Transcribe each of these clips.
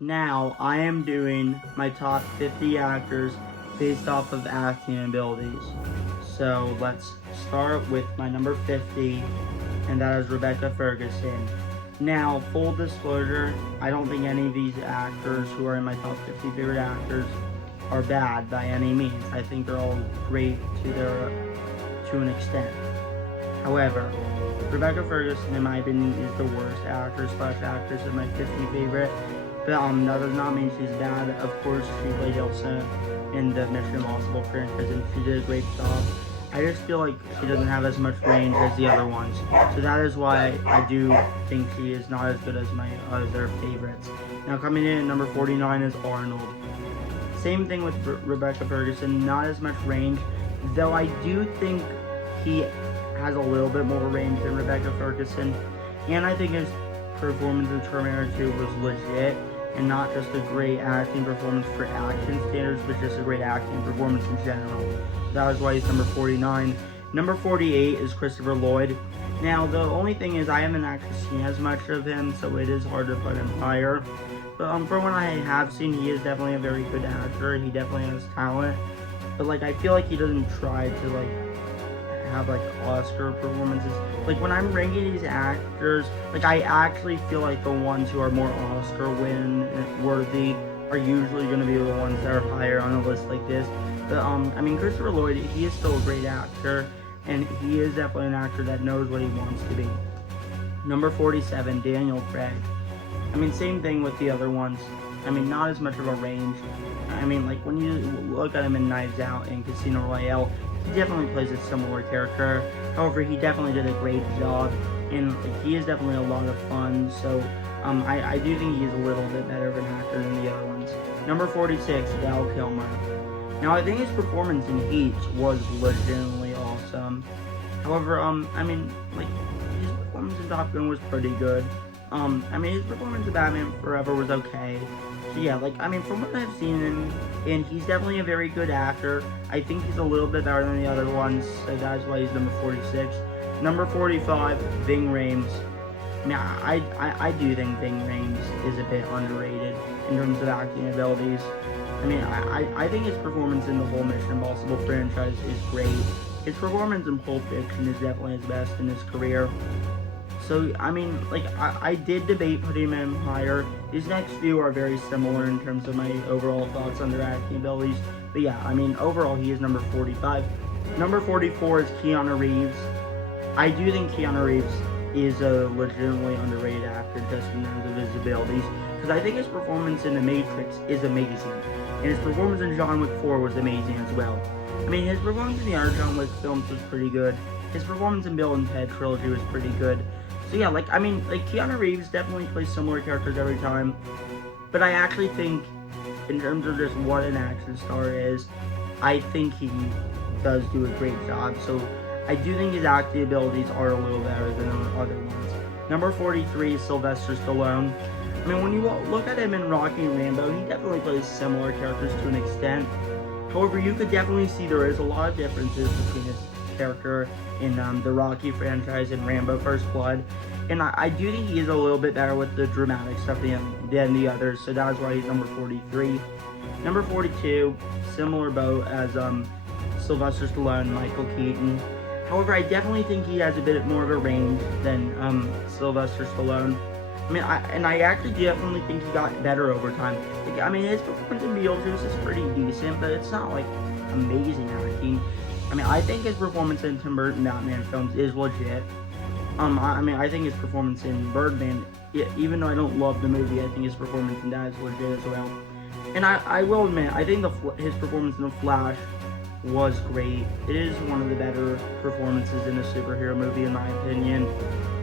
Now, I am doing my top 50 actors based off of acting abilities. So let's start with my number 50, and that is Rebecca Ferguson. Now, full disclosure, I don't think any of these actors who are in my top 50 favorite actors are bad by any means. I think they're all great to an extent. However, Rebecca Ferguson, in my opinion, is the worst actor slash actress in my 50 favorite. But that does not mean she's bad. Of course, she played Elsa in the Mission Impossible franchise, and she did a great job. I just feel like she doesn't have as much range as the other ones. So that is why I do think she is not as good as my other favorites. Now coming in at number 49 is Arnold. Same thing with Rebecca Ferguson, not as much range, though I do think he has a little bit more range than Rebecca Ferguson. And I think his performance in Terminator 2 was legit, and not just a great acting performance for action standards, but just a great acting performance in general. That is why he's number 49. Number 48 is Christopher Lloyd. Now, the only thing is I haven't actually seen as much of him, so it is hard to put him higher. But from what I have seen, he is definitely a very good actor. He definitely has talent. But I feel like he doesn't try to have Oscar performances. When I'm ranking these actors, I actually feel like the ones who are more Oscar win worthy are usually going to be the ones that are higher on a list like this. But Christopher Lloyd, he is still a great actor, and he is definitely an actor that knows what he wants to be. Number 47, Daniel Craig. Same thing with the other ones. Not as much of a range. When you look at him in Knives Out and Casino Royale, he definitely plays a similar character. However, he definitely did a great job, and he is definitely a lot of fun. So, I do think he's a little bit better of an actor than the other ones. Number 46, Val Kilmer. Now, I think his performance in Heat was legitimately awesome. However, his performance in Top Gun was pretty good. His performance in Batman Forever was okay. So yeah, from what I've seen him, and he's definitely a very good actor. I think he's a little bit better than the other ones, so that's why he's number 46. Number 45, Ving Rhames. I do think Ving Rhames is a bit underrated in terms of acting abilities. I think his performance in the whole Mission Impossible franchise is great. His performance in Pulp Fiction is definitely his best in his career. So, I did debate putting him higher. These next few are very similar in terms of my overall thoughts on their acting abilities. But yeah, overall he is number 45. Number 44 is Keanu Reeves. I do think Keanu Reeves is a legitimately underrated actor just in terms of his abilities. Because I think his performance in The Matrix is amazing. And his performance in John Wick 4 was amazing as well. His performance in the other John Wick films was pretty good. His performance in Bill and Ted Trilogy was pretty good. So yeah, Keanu Reeves definitely plays similar characters every time. But I actually think, in terms of just what an action star is, I think he does do a great job. So I do think his acting abilities are a little better than the other ones. Number 43 is Sylvester Stallone. When you look at him in Rocky and Rambo, he definitely plays similar characters to an extent. However, you could definitely see there is a lot of differences between his character in the Rocky franchise and Rambo First Blood. And I do think he is a little bit better with the dramatic stuff than the others, so that is why he's number 43. Number 42, similar boat as Sylvester Stallone, Michael Keaton. However, I definitely think he has a bit more of a range than Sylvester Stallone. I actually definitely think he got better over time. His performance in Beetlejuice is pretty decent, but it's not amazing acting. I think his performance in Tim Burton Batman films is legit. I think his performance in Birdman, even though I don't love the movie, I think his performance in that is legit as well. And I will admit, I think his performance in The Flash was great. It is one of the better performances in a superhero movie, in my opinion.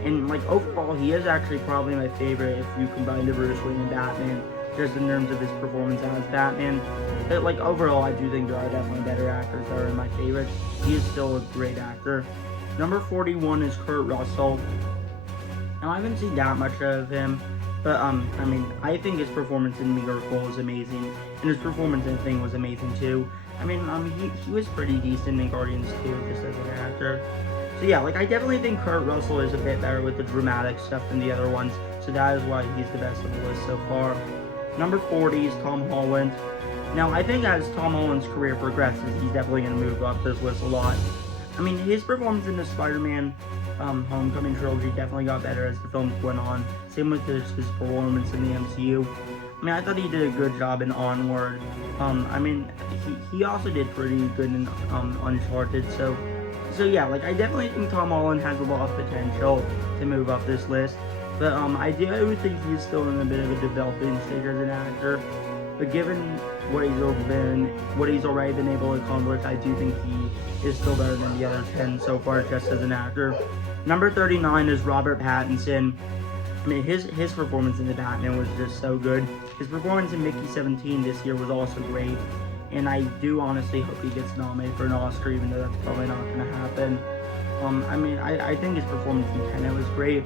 And overall, he is actually probably my favorite if you combine the Bruce Wayne and Batman, just in terms of his performance as Batman. But overall, I do think there are definitely better actors that are my favorites. He is still a great actor. Number 41 is Kurt Russell. Now, I haven't seen that much of him, but I think his performance in Miracle was amazing, and his performance in Thing was amazing too. He was pretty decent in Guardians 2, just as an actor. So yeah, I definitely think Kurt Russell is a bit better with the dramatic stuff than the other ones, so that is why he's the best of the list so far. Number 40 is Tom Holland. Now, I think as Tom Holland's career progresses, he's definitely going to move up this list a lot. I mean, his performance in the Spider-Man Homecoming trilogy definitely got better as the films went on. Same with his performance in the MCU. I mean, I thought he did a good job in Onward. I mean, he also did pretty good in Uncharted. So yeah, like I definitely think Tom Holland has a lot of potential to move up this list. But I do think he's still in a bit of a developing stage as an actor. But given what he's already been able to accomplish, I do think he is still better than the other 10 so far, just as an actor. Number 39 is Robert Pattinson. I mean, his performance in The Batman was just so good. His performance in Mickey 17 this year was also great. And I do honestly hope he gets nominated for an Oscar, even though that's probably not going to happen. I mean, I think his performance in Tenet was great.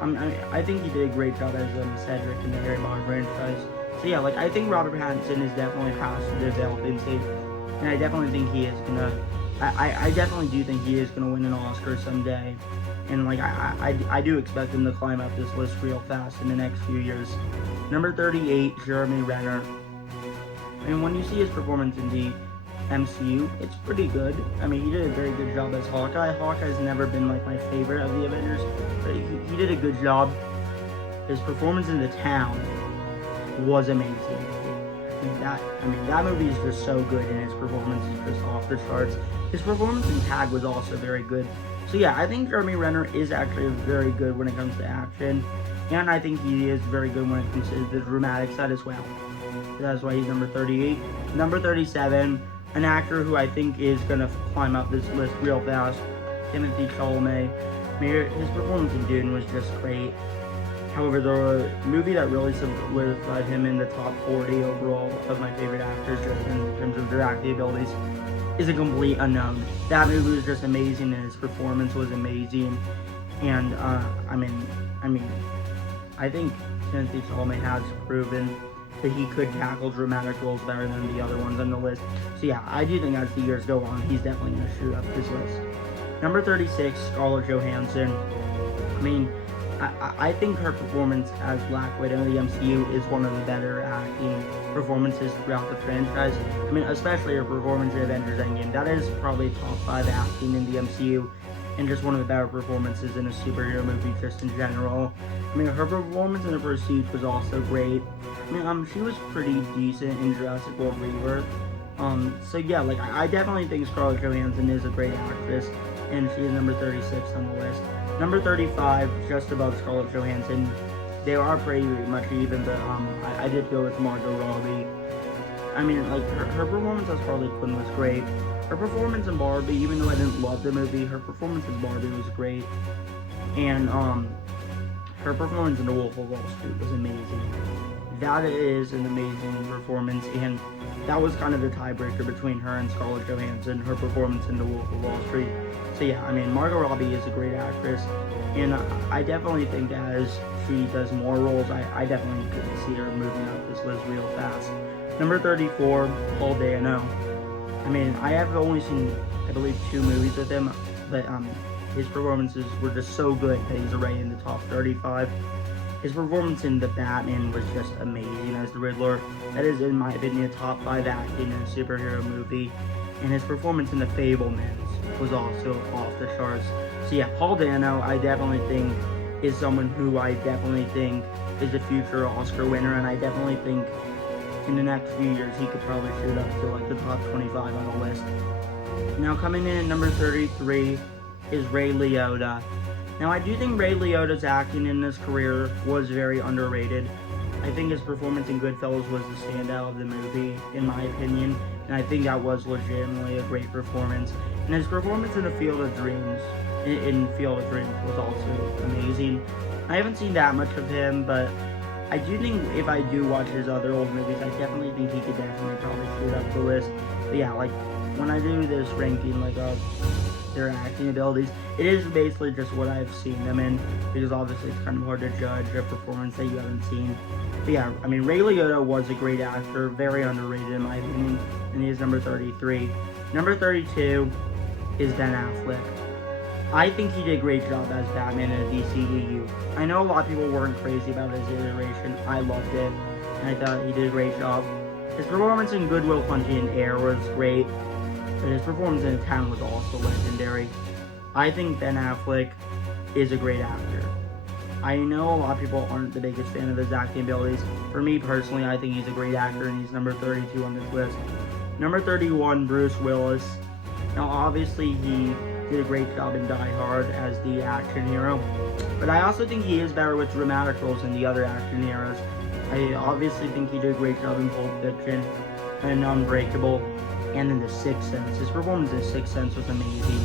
I think he did a great job as Cedric in the Harry Potter franchise. So yeah, like I think Robert Pattinson is definitely past the developing stage, and I definitely think he is gonna. I definitely do think he is gonna win an Oscar someday, and like I do expect him to climb up this list real fast in the next few years. Number 38, Jeremy Renner. I mean, when you see his performance in the MCU, it's pretty good. I mean, he did a very good job as Hawkeye. Hawkeye's never been like my favorite of the Avengers, but he did a good job. His performance in The Town was amazing. I mean, that movie is just so good, and his performance is just off the charts. His performance in Tag was also very good. So yeah, I think Jeremy Renner is actually very good when it comes to action, and I think he is very good when it comes to the dramatic side as well. That's why he's number 38. Number 37, an actor who I think is gonna climb up this list real fast, Timothée Chalamet. I mean, his performance in Dune was just great. However, the movie that really solidified him in the top 40 overall of my favorite actors, just in terms of their acting abilities, is A Complete Unknown. That movie was just amazing, and his performance was amazing. And I think Timothée Chalamet has proven that he could tackle dramatic roles better than the other ones on the list. So yeah, I do think as the years go on, he's definitely going to shoot up this list. Number 36, Scarlett Johansson. I mean, I think her performance as Black Widow in the MCU is one of the better acting performances throughout the franchise. I mean, especially her performance in Avengers Endgame. That is probably top 5 acting in the MCU, and just one of the better performances in a superhero movie just in general. I mean, her performance in The Pursuit was also great. I mean, she was pretty decent in Jurassic World Rebirth. So yeah, like I definitely think Scarlett Johansson is a great actress, and she is number 36 on the list. Number 35, just above Scarlett Johansson. They are pretty much even, but I did go with Margot Robbie. I mean, like her performance as Harley Quinn was great. Her performance in Barbie, even though I didn't love the movie, her performance in Barbie was great. And her performance in The Wolf of Wall Street was amazing. That is an amazing performance, and that was kind of the tiebreaker between her and Scarlett Johansson, her performance in The Wolf of Wall Street. So yeah, I mean, Margot Robbie is a great actress, and I definitely think as she does more roles, I definitely could see her moving up this list real fast. Number 34, Paul Dano. I mean, I have only seen, I believe, 2 movies with him, but his performances were just so good that he's already in the top 35. His performance in The Batman was just amazing as the Riddler. That is, in my opinion, top 5 acting in a superhero movie. And his performance in The Fabelmans was also off the charts. So yeah, Paul Dano, I definitely think, is someone who I definitely think is a future Oscar winner. And I definitely think in the next few years, he could probably shoot up to like the top 25 on the list. Now coming in at number 33 is Ray Liotta. Now, I do think Ray Liotta's acting in his career was very underrated. I think his performance in Goodfellas was the standout of the movie, in my opinion, and I think that was legitimately a great performance. And his performance in Field of Dreams was also amazing. I haven't seen that much of him, but I do think if I do watch his other old movies, I definitely think he could definitely probably shoot up the list. But yeah, like, when I do this ranking, like, of their acting abilities, it is basically just what I've seen them in, because obviously it's kind of hard to judge a performance that you haven't seen. But yeah, I mean, Ray Liotta was a great actor, very underrated in my opinion, and he is number 33. Number 32 is Ben Affleck. I think he did a great job as Batman in the DCEU. I know a lot of people weren't crazy about his iteration. I loved it. and I thought he did a great job. His performance in Good Will Hunting and Air was great, but his performance in Town was also legendary. I think Ben Affleck is a great actor. I know a lot of people aren't the biggest fan of his acting abilities. For me personally, I think he's a great actor, and he's number 32 on this list. Number 31, Bruce Willis. Now, obviously, he did a great job in Die Hard as the action hero, but I also think he is better with dramatic roles than the other action heroes. I obviously think he did a great job in Pulp Fiction and Unbreakable, and in The Sixth Sense. His performance in The Sixth Sense was amazing.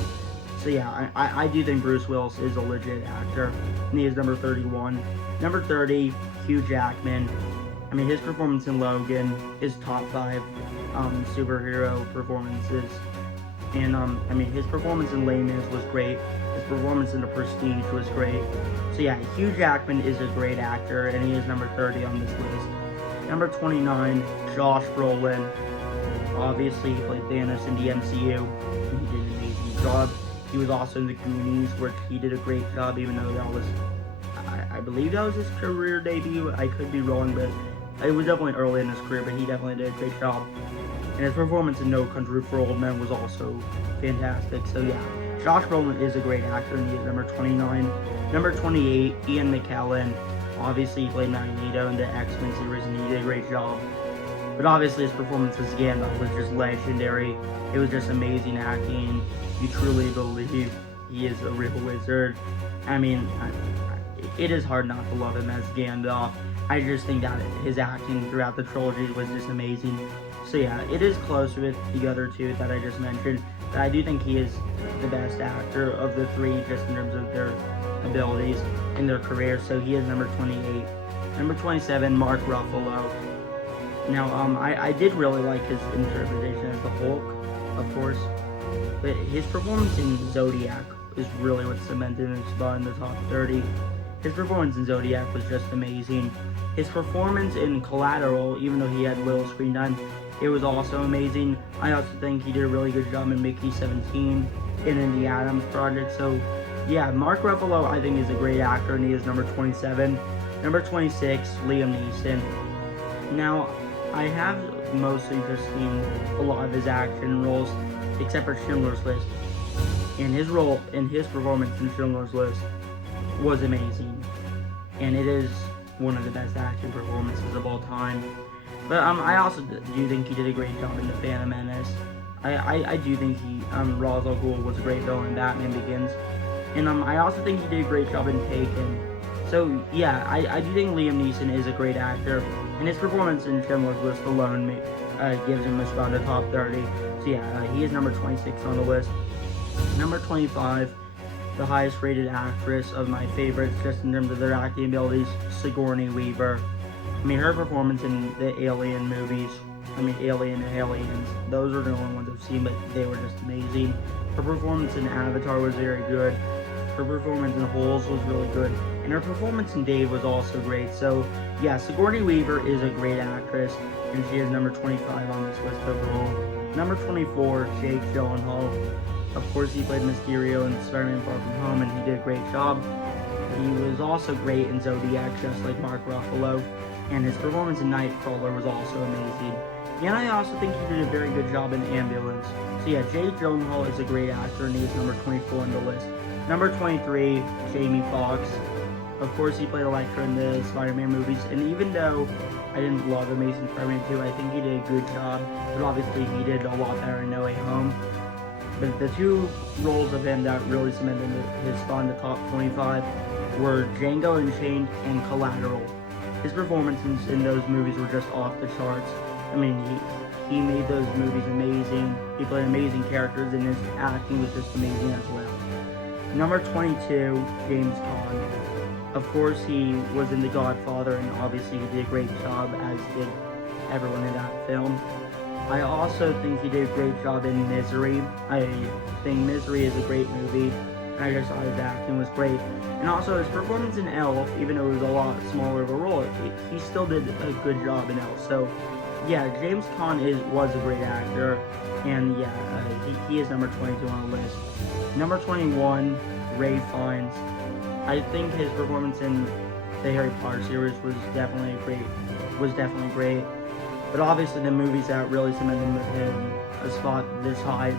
So yeah, I do think Bruce Willis is a legit actor, and he is number 31. Number 30, Hugh Jackman. I mean, his performance in Logan is top 5 superhero performances. And, I mean, his performance in Les Mis was great. His performance in The Prestige was great. So yeah, Hugh Jackman is a great actor, and he is number 30 on this list. Number 29, Josh Brolin. Obviously, he played Thanos in the MCU, and he did an amazing job. He was also in The Goonies, where he did a great job, even though that was, I believe that was his career debut. I could be wrong, but it was definitely early in his career, but he definitely did a great job. And his performance in No Country for Old Men was also fantastic. So yeah, Josh Brolin is a great actor, and he is number 29. Number 28, Ian McKellen. Obviously, he played Magneto in the X-Men series, and he did a great job. But obviously, his performance as Gandalf was just legendary. It was just amazing acting. You truly believe he is a real wizard. I mean, it is hard not to love him as Gandalf. I just think that his acting throughout the trilogy was just amazing. So yeah, it is close with the other two that I just mentioned, but I do think he is the best actor of the three, just in terms of their abilities in their career. So he is number 28. Number 27, Mark Ruffalo. Now, I did really like his interpretation as the Hulk, of course, but his performance in Zodiac is really what cemented his spot in the top 30. His performance in Zodiac was just amazing. His performance in Collateral, even though he had little screen time, it was also amazing. I also think he did a really good job in Mickey 17 and in The Addams Project. So yeah, Mark Ruffalo I think is a great actor, and he is number 27. Number 26, Liam Neeson. Now, I have mostly just seen a lot of his action roles, except for Schindler's List. And his role and his performance in Schindler's List was amazing. And it is one of the best action performances of all time. But I also do think he did a great job in The Phantom Menace. I do think Ra's al Ghul was a great villain in Batman Begins. And I also think he did a great job in Taken. So yeah, I do think Liam Neeson is a great actor, and his performance in Schindler's List alone gives him a spot in the top 30. So yeah, he is number 26 on the list. Number 25, the highest rated actress of my favorites, just in terms of their acting abilities, Sigourney Weaver. I mean, her performance in the Alien movies, Alien and Aliens, those are the only ones I've seen, but they were just amazing. Her performance in Avatar was very good. Her performance in Holes was really good. And her performance in Dave was also great. So, yeah, Sigourney Weaver is a great actress, and she is number 25 on this list overall. Number 24, Jake Gyllenhaal. Of course, he played Mysterio in Spider-Man Far From Home, and he did a great job. He was also great in Zodiac, just like Mark Ruffalo. And his performance in Nightcrawler was also amazing. And I also think he did a very good job in Ambulance. So yeah, Jake Gyllenhaal is a great actor, and he's number 24 on the list. Number 23, Jamie Foxx. Of course, he played Electro in the Spider-Man movies, and even though I didn't love Amazing Spider-Man 2, I think he did a good job, but obviously he did a lot better in No Way Home. But the two roles of him that really cemented his spot in the top 25 were Django Unchained and Collateral. His performances in those movies were just off the charts. I mean, he made those movies amazing. He played amazing characters, and his acting was just amazing as well. Number 22, James Caan. Of course, he was in The Godfather, and obviously he did a great job, as did everyone in that film. I also think he did a great job in Misery. I think Misery is a great movie, and I just thought his acting was great. And also his performance in Elf, even though it was a lot smaller of a role, he still did a good job in Elf. So yeah, James Caan was a great actor, and yeah, he is number 22 on the list. Number 21, Ralph Fiennes. I think his performance in the Harry Potter series was definitely a great was definitely great. But obviously the movies that really cemented him a spot this high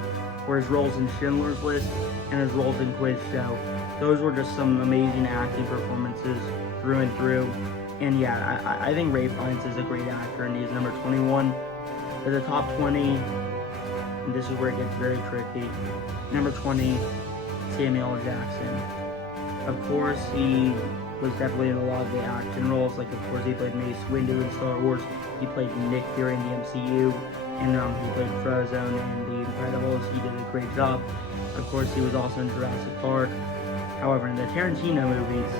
were his roles in Schindler's List and his roles in Quiz Show. Those were just some amazing acting performances through and through. And yeah, I think Ray Fiennes is a great actor, and he's number 21. For the top 20, and this is where it gets very tricky. Number 20, Samuel L. Jackson. Of course, he was definitely in a lot of the action roles. Like, of course, he played Mace Windu in Star Wars. He played Nick Fury in the MCU, and he played Frozone in The Incredibles. He did a great job. Of course, he was also in Jurassic Park. However, in the Tarantino movies,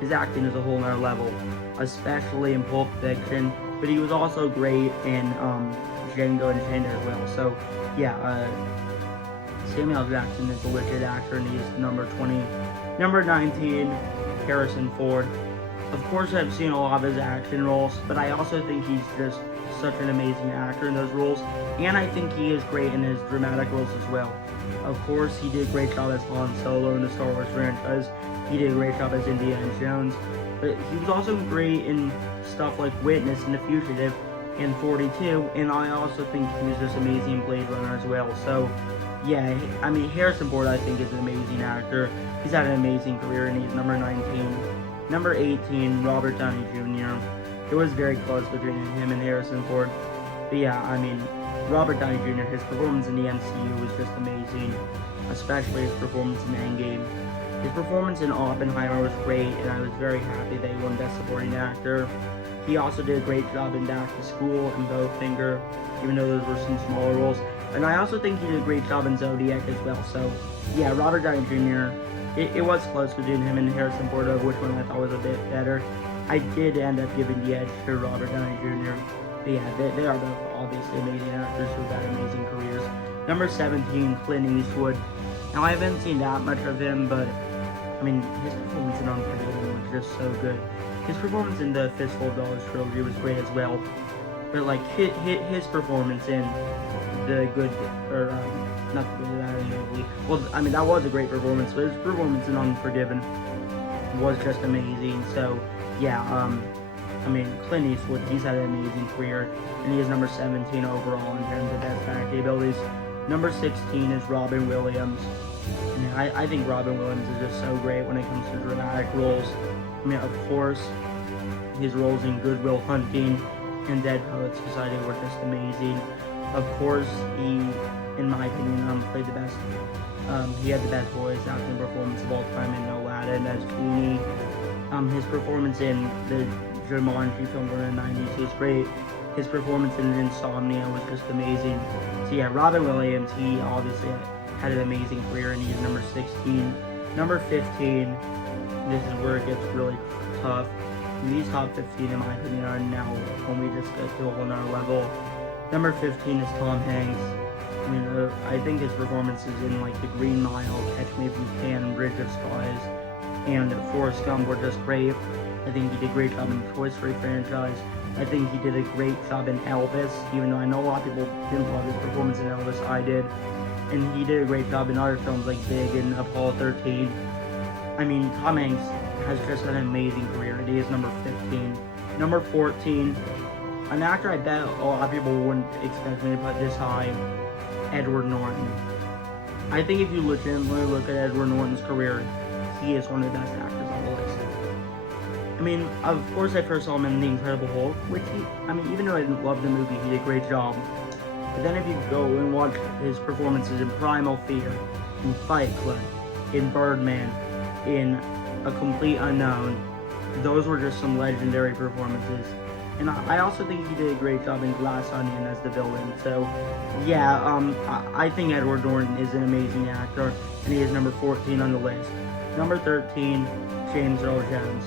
his acting is a whole nother level, especially in Pulp Fiction. But he was also great in Django Unchained as well. So, yeah, Samuel L. Jackson is a legit actor, and he's number 20. Number 19, Harrison Ford. Of course, I've seen a lot of his action roles, but I also think he's just such an amazing actor in those roles, and I think he is great in his dramatic roles as well. Of course, he did a great job as Han Solo in the Star Wars franchise. He did a great job as Indiana Jones, but he was also great in stuff like Witness and The Fugitive and 42, and I also think he was just amazing in Blade Runner as well. So, yeah, I mean, Harrison Ford, I think, is an amazing actor. He's had an amazing career, and he's number 19. Number 18, Robert Downey Jr. It was very close between him and Harrison Ford. But yeah, I mean, Robert Downey Jr., his performance in the MCU was just amazing, especially his performance in Endgame. His performance in Oppenheimer was great, and I was very happy that he won Best Supporting Actor. He also did a great job in Back to School and Bowfinger, even though those were some smaller roles. And I also think he did a great job in Zodiac as well. So, yeah, Robert Downey Jr., it was close between him and Harrison Ford, of which one I thought was a bit better. I did end up giving the edge to Robert Downey Jr. But yeah, they are both obviously amazing actors who've had amazing careers. Number 17, Clint Eastwood. Now, I haven't seen that much of him, but, I mean, his performance in Unforgiven was just so good. His performance in the Fistful of Dollars trilogy was great as well. But, like, his performance in the good, or, not the good, well, I mean, that was a great performance, but his performance in Unforgiven was just amazing. So, yeah, I mean, Clint Eastwood, he's had an amazing career, and he is number 17 overall in terms of best acting abilities. Number 16 is Robin Williams. I mean, I think Robin Williams is just so great when it comes to dramatic roles. I mean, of course, his roles in Good Will Hunting and Dead Poets Society were just amazing. Of course, he, in my opinion, played the best. He had the best voice acting performance of all time in Aladdin as Genie. His performance in the Jumanji film from the 90s was great. His performance in Insomnia was just amazing. So yeah, Robin Williams, he obviously had an amazing career, and he's number 16. Number 15, this is where it gets really tough. These top 15, in my opinion, are now when we just get to a whole nother level. Number 15 is Tom Hanks. I mean, I think his performances in, like, The Green Mile, Catch Me If You Can, Bridge of Spies, and Forrest Gump were just great. I think he did a great job in the Toy Story franchise. I think he did a great job in Elvis, even though I know a lot of people didn't love his performance in Elvis. I did. And he did a great job in other films like Big and Apollo 13. I mean, Tom Hanks has just had an amazing career, and he is number 15. Number 14, an actor I bet a lot of people wouldn't expect me to put this high, Edward Norton. I think if you legitimately look at Edward Norton's career, he is one of the best actors on the list. I mean, of course I first saw him in The Incredible Hulk, which even though I didn't love the movie, he did a great job. But then if you go and watch his performances in Primal Fear, in Fight Club, in Birdman, in A Complete Unknown, those were just some legendary performances. And I also think he did a great job in Glass Onion as the villain. So, yeah, I think Edward Norton is an amazing actor, and he is number 14 on the list. Number 13, James Earl Jones.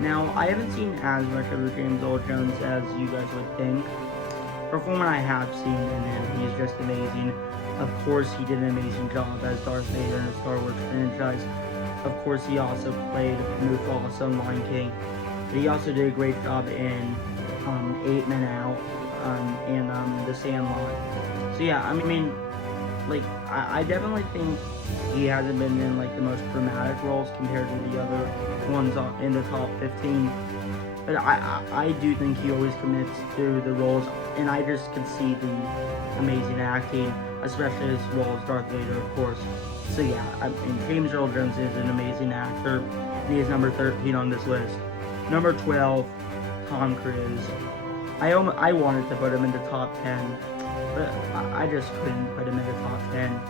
Now, I haven't seen as much of James Earl Jones as you guys would think. But from what I have seen in him, he's just amazing. Of course, he did an amazing job as Darth Vader in the Star Wars franchise. Of course, he also played Mufasa in Lion King. But he also did a great job in 8 Men Out and The Sandlot. So yeah, I mean, like, I definitely think he hasn't been in, like, the most dramatic roles compared to the other ones in the top 15. but I do think he always commits to the roles, and I just can see the amazing acting, especially his role as Darth Vader, of course. So yeah, and James Earl Jones is an amazing actor, and he is number 13 on this list. Number 12, Tom Cruise. I wanted to put him in the top 10, but I just couldn't put him in the top 10.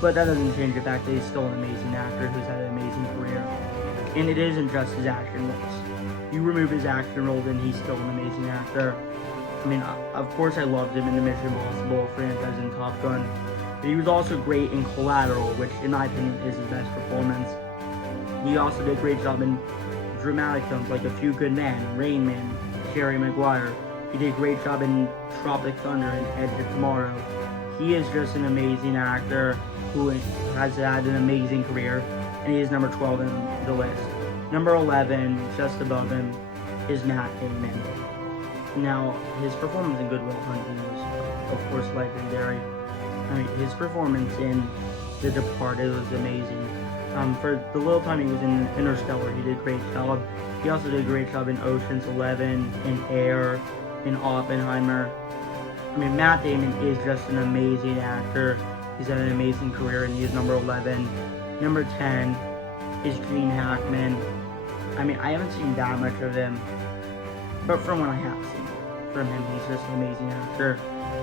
But that doesn't change the fact that he's still an amazing actor who's had an amazing career. And it isn't just his action roles. You remove his action roles and he's still an amazing actor. I mean, of course I loved him in the Mission Impossible franchise and Top Gun. But he was also great in Collateral, which in my opinion is his best performance. He also did a great job in dramatic films like A Few Good Men, Rain Man, Jerry Maguire. He did a great job in Tropic Thunder and Edge of Tomorrow. He is just an amazing actor who has had an amazing career, and he is number 12 in the list. Number 11, just above him, is Matt Damon. Now, his performance in Good Will Hunting was, of course, legendary. I mean, his performance in The Departed was amazing. For the little time he was in Interstellar, he did a great job. He also did a great job in Ocean's 11, in Air, in Oppenheimer. I mean, Matt Damon is just an amazing actor. He's had an amazing career, and he is number 11. Number 10 is Gene Hackman. I mean, I haven't seen that much of him, but from what I have seen from him, he's just an amazing actor.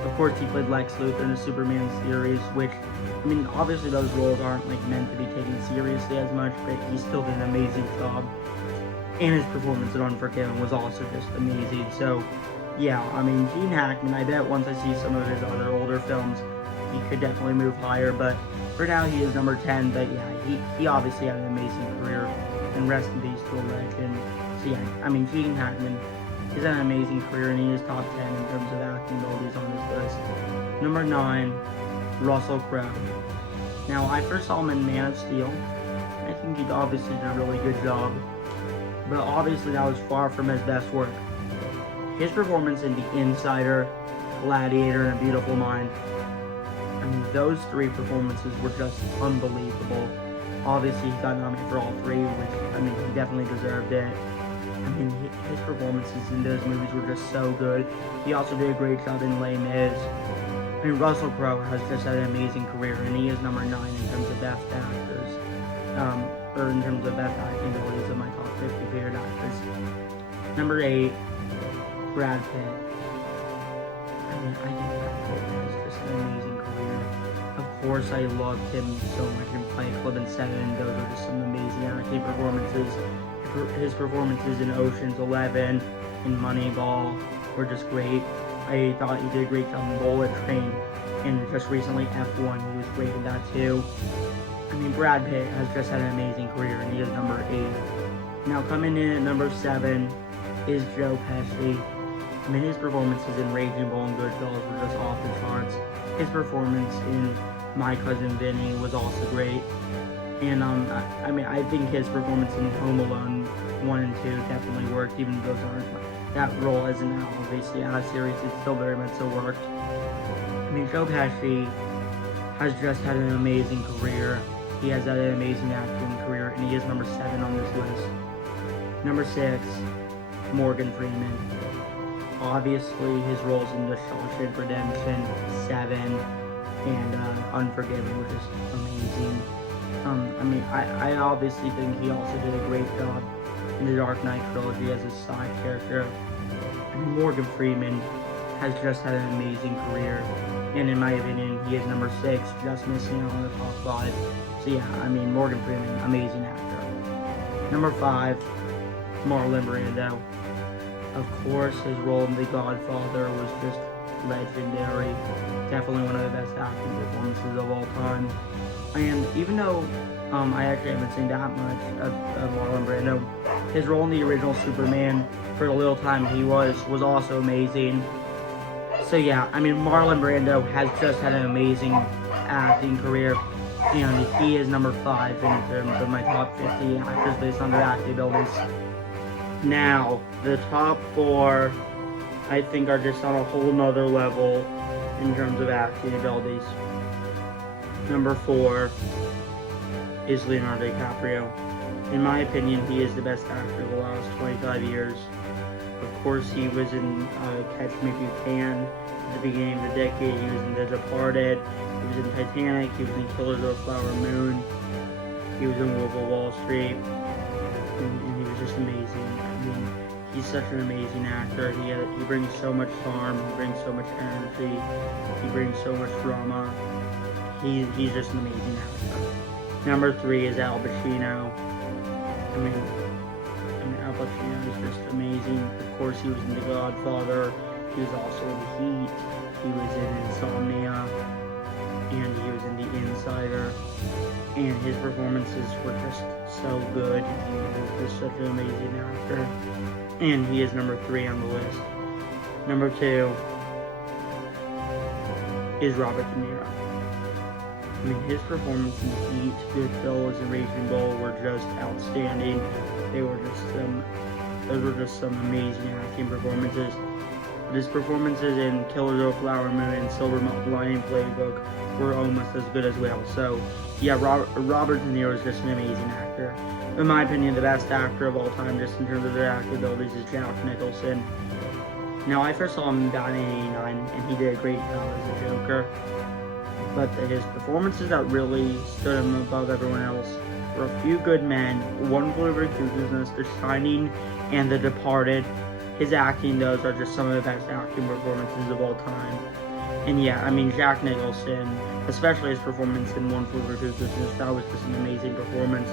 Of course, he played Lex Luthor in the Superman series, which, I mean, obviously those roles aren't like meant to be taken seriously as much, but he still did an amazing job. And his performance in Unforgiven was also just amazing. So, yeah, I mean, Gene Hackman, I bet once I see some of his other older films, he could definitely move higher, but for now he is number 10, but yeah, he obviously had an amazing career, and rest in peace to a legend. So yeah, I mean, Gene Hackman, he's had an amazing career, and he is top 10 in terms of acting abilities on this list. Number 9, Russell Crowe. Now, I first saw him in Man of Steel. I think he obviously did a really good job, but obviously that was far from his best work. His performance in The Insider, Gladiator, and A Beautiful Mind, I mean, those three performances were just unbelievable. Obviously, he got nominated for all three, which, I mean, he definitely deserved it. I mean, his performances in those movies were just so good. He also did a great job in Les Mis. I mean, Russell Crowe has just had an amazing career, and he is number 9 in terms of best actors, or in terms of best acting abilities of my top 50 favorite actors. Number 8, Brad Pitt. I mean, I think Brad Pitt has just an amazing career. Of course, I loved him so much in Fight Club and Seven. Those are just some amazing acting performances. His performances in Ocean's 11 and Moneyball were just great. I thought he did a great job in Bullet Train, and just recently F1, he was great in that too. I mean, Brad Pitt has just had an amazing career, and he is number 8. Now, coming in at number 7 is Joe Pesci. I mean, his performances in Raging Bull and Goodfellas were just off the charts. His performance in My Cousin Vinny was also great. And, I mean, I think his performance in Home Alone 1 and 2 definitely worked, even though those aren't, that role isn't now obviously out of series, it still very much so worked. I mean, Joe Pesci has just had an amazing career. He has had an amazing acting career, and he is number 7 on this list. Number 6, Morgan Freeman. Obviously, his roles in The Shawshank Redemption, Seven, and Unforgiven were just amazing. I mean, I obviously think he also did a great job in the Dark Knight trilogy as a side character. I mean, Morgan Freeman has just had an amazing career, and in my opinion, he is number 6, just missing out on the top 5. So yeah, I mean, Morgan Freeman, amazing actor. Number 5, Marlon Brando. Of course, his role in The Godfather was just legendary. Definitely one of the best acting performances of all time. And even though I actually haven't seen that much of Marlon Brando, his role in the original Superman, for the little time he was also amazing. So yeah, I mean, Marlon Brando has just had an amazing acting career, and he is number 5 in terms of my top 50 actors based on their acting abilities. Now, the top 4, I think, are just on a whole nother level in terms of acting abilities. Number 4 is Leonardo DiCaprio. In my opinion, he is the best actor of the last 25 years. Of course, he was in Catch Me If You Can at the beginning of the decade. He was in The Departed. He was in Titanic. He was in Killers of the Flower Moon. He was in Wolf of Wall Street. And he was just amazing. I mean, he's such an amazing actor. He brings so much charm. He brings so much energy. He brings so much drama. He's just an amazing actor. Number 3 is Al Pacino. I mean, Al Pacino is just amazing. Of course, he was in The Godfather. He was also in Heat. He was in Insomnia. And he was in The Insider. And his performances were just so good. He was just such an amazing actor. And he is number 3 on the list. Number 2 is Robert De Niro. I mean, his performances in Heat, Goodfellas, and Raging Bull were just outstanding. Those were just some amazing acting performances. But his performances in Killers of the Flower Moon and Silver Lining Playbook were almost as good as well. So, yeah, Robert De Niro is just an amazing actor. In my opinion, the best actor of all time, just in terms of their acting abilities, is Jack Nicholson. Now, I first saw him in Batman '89, and he did a great job as the Joker. But his performances that really stood him above everyone else were A Few Good Men, One Flew Over the Cuckoo's Nest, The Shining, and The Departed. His acting, those are just some of the best acting performances of all time. And yeah, I mean, Jack Nicholson, especially his performance in One Flew Over the Cuckoo's Nest, that was just an amazing performance.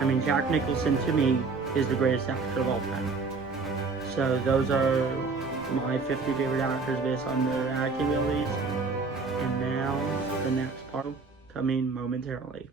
I mean, Jack Nicholson, to me, is the greatest actor of all time. So those are my 50 favorite actors based on their acting abilities. And now, the next part coming momentarily.